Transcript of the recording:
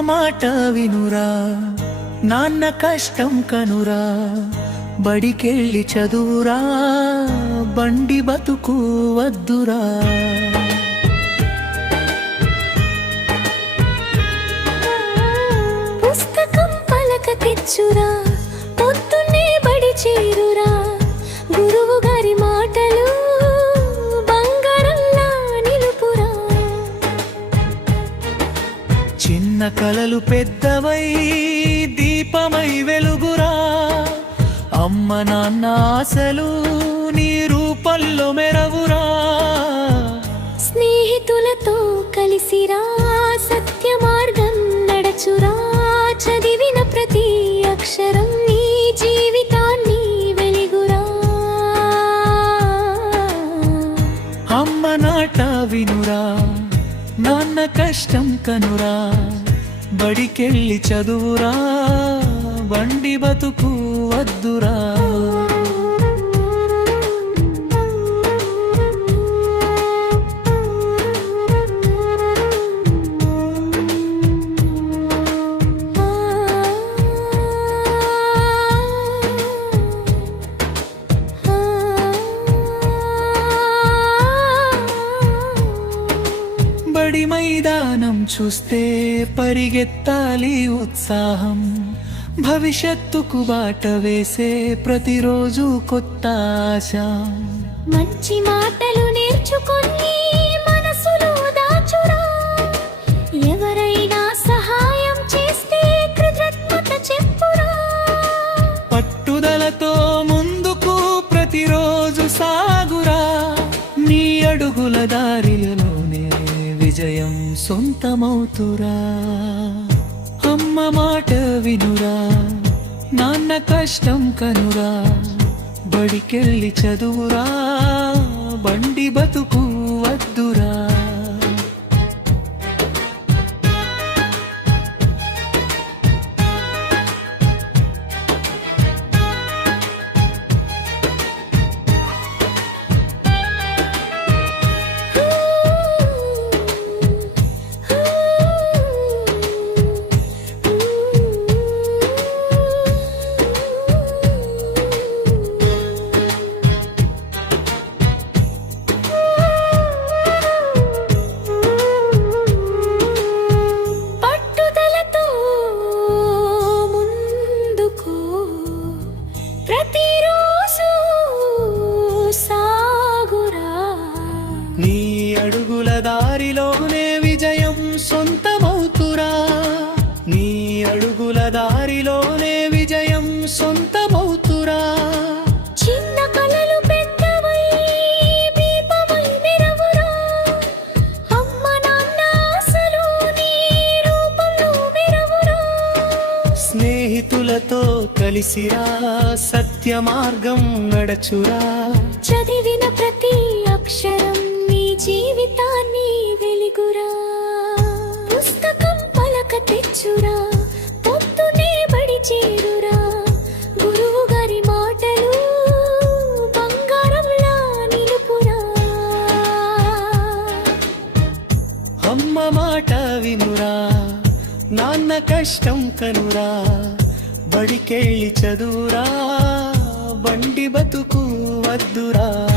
మాట వినురా నాన్న కష్టం కనురా బడికెళ్ళి చదువురా బండి బతుకు వద్దురా. పుస్తకం పలక తెచ్చురా పొద్దున చిన్న కలలు పెద్దవై దీపమై వెలుగురా. అమ్మ నాన్న ఆశలు నీ రూపంలో మెరవురా. స్నేహితులతో కలిసిరా సత్య మార్గం నడచురా. చదివిన ప్రతి అక్షరం నీ జీవితాన్ని వెలిగురా. అమ్మ నాట వినురా నాన్న కష్టం కనురా. బడికెళ్ళి చదువురా బండి బతుకు చూస్తే పరిగెత్తాలి ఉత్సాహం. భవిష్యత్తుకు బాట వేసే ప్రతిరోజు కొత్త ఆశ. మంచి మాటలు నేర్చుకొని మనసులో దాచురా. ఎవరైనా సహాయం చేస్తే కృతజ్ఞత చెప్పురా. పట్టుదలతో ముందుకు ప్రతిరోజు సాగురా. నీ అడుగుల దారిలోనే విజయం సొంతమవుతురా. అమ్మ మాట వినురా నాన్న కష్టం కనురా. బడికెళ్ళి చదువురా బండి బతుకు వద్దు దారిలోనే విజయం సొంతమవుతురా. నీ అడుగుల దారిలోనే విజయం సొంతమవుతురా. చిన్న కలలు పెద్దవై దీపమై మెరవురా. అమ్మ నాన్న ఆశలు నీ రూపంలో మెరవురా. స్నేహితులతో కలిసిరా సత్య మార్గం నడచురా. వినురా నాన్న కష్టం కనురా. బడికెళ్ళి చదువురా. బండి బతుకు వద్దురా.